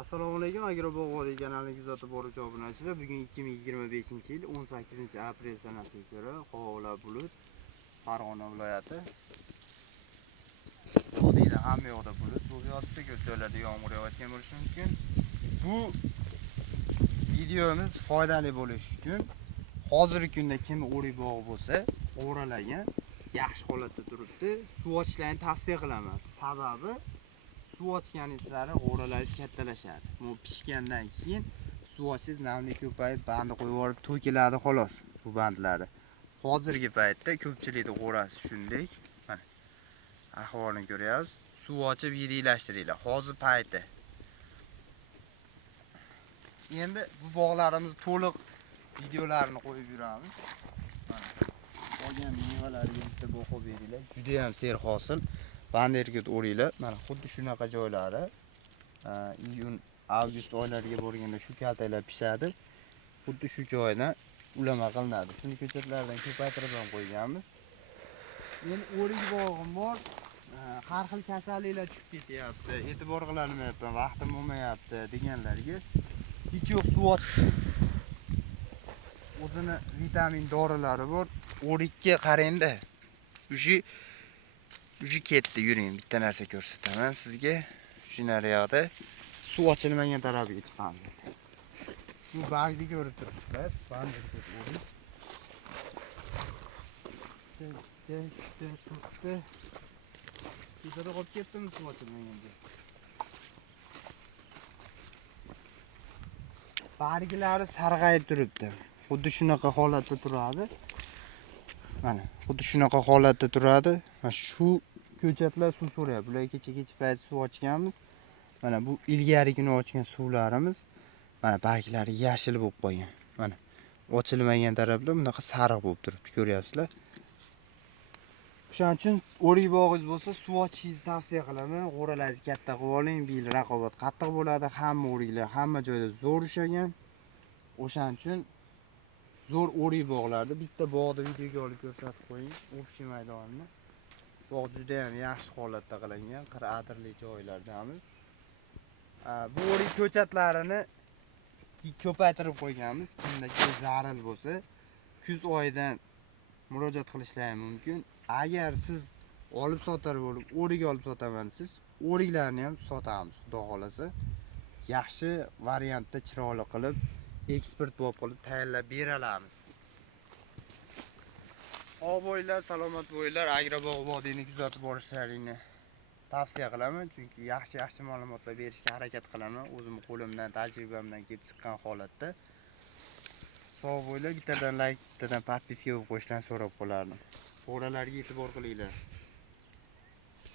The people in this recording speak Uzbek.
Assalomu alaykum, Agrobog' vodiy kanalining kuzatib boruvchi obunachilar. Bugun 2025-yil 18-aprel sanasiga ko'ra havo bulut, Farg'ona viloyati. Vodiyda hamma yoqda bulut bo'lib yotibdi, ko'p joylarda yomg'ir yog'ayotgan bo'lishi mumkin. Bu videomiz foydali bo'lishi uchun hozirgi kunda kim o'ribog' bo'lsa, o'ralagan, yaxshi holatda turibdi. Suv ochishlarni tavsiya qilaman. Sababi suv ochganingiz sari g'o'ralaringiz kattalashadi. Bu pishgandan keyin suv ochsangiz namlik ko'payib, bandi qo'yib yuborib to'kiladi xolos bu bandlari. Hozirgi paytda ko'pchilikning g'o'rasi shunday. Mana ahvolini ko'ryapsiz. Suv ochib yirilashtiringlar. Hozir payti. Endi bu bog'larimiz to'liq videolarini qo'yib yuramiz. Mana olgan mevalarga bitta boqib beringlar. Juda ham serhosil. Banderga o'ringlar. Mana xuddi shunaqa joylari iyun, avgust oylariga borganda shu kaltaklar pishadi. Xuddi shu joydan ulama qilinadi. Shuni ko'chatlardan ko'paytirib ham qo'yganmiz. Men o'rik bog'im bor. Har xil kasalliklar tushib ketyapti. E'tibor qilinmayapti, vaqtim bo'lmayapti deganlarga hech yo'q suv ochish. O'zini vitamin dorilari bor. O'rikka qarangda. Uji ketdi, yuring, bitta narsa ko'rsataman sizga. Shu naryoqda suv ochilmagan tarafiga chiqamiz. Bu bargni ko'rib turibsizlar, bandirga o'ring. Turibdi. Kechada qolib ketdimi suv ochilmaganda? Barglari sarg'ayib turibdi. Xuddi shunaqa holatda turadi. Mana, xuddi shunaqa holatda turadi. Mana shu ko'chatlar suv so'rayapti. Bular kecha payt suv ochganmiz. Mana bu ilgari kuni ochgan suvlarimiz. Mana barglari yashil bo'lib qolgan. Mana ochilmagan taraflar bunaqa sariq bo'lib turibdi, ko'ryapsizlar. Shuning uchun o'rik bog'ingiz bo'lsa, suv ochishingizni tavsiya qilaman. G'o'ralaringizni katta qilib oling. Bu yil raqobat qattiq bo'ladi. Hamma o'riklar hamma joyda zo'r ushagan. O'shaning uchun zo'r o'rik bog'larda bitta bog'da videoga olib ko'rsatib qo'ying. Общий maydonini. Bog' juda ham yaxshi holatda qilingan, qir-adirli joylardamiz. Bu o'rik ko'chatlarini ko'paytirib qo'yganmiz. Kimdagi zaril bo'lsa, kuz oyidan murojaat qilishlari mumkin. Agar siz olib sotar bo'lib, o'rik olib sotaman siz, o'riklarni ham sotamiz, xudo xolasa. Yaxshi variantda chiroyli qilib, eksport bo'lib tayyorlab beramiz. Sog' bo'linglar, salomat bo'linglar. Agrobog' vodiyni kuzatib borishlaringni tavsiya qilaman, chunki yaxshi ma'lumotlar berishga harakat qilaman. O'zim qo'limdan, tajribamdan kelib chiqqan holatda. Sog' bo'linglar, bittadan like, bittadan podpiska bo'lib qo'yishdan so'rab qolardim. O'ralarga e'tibor qilinglar.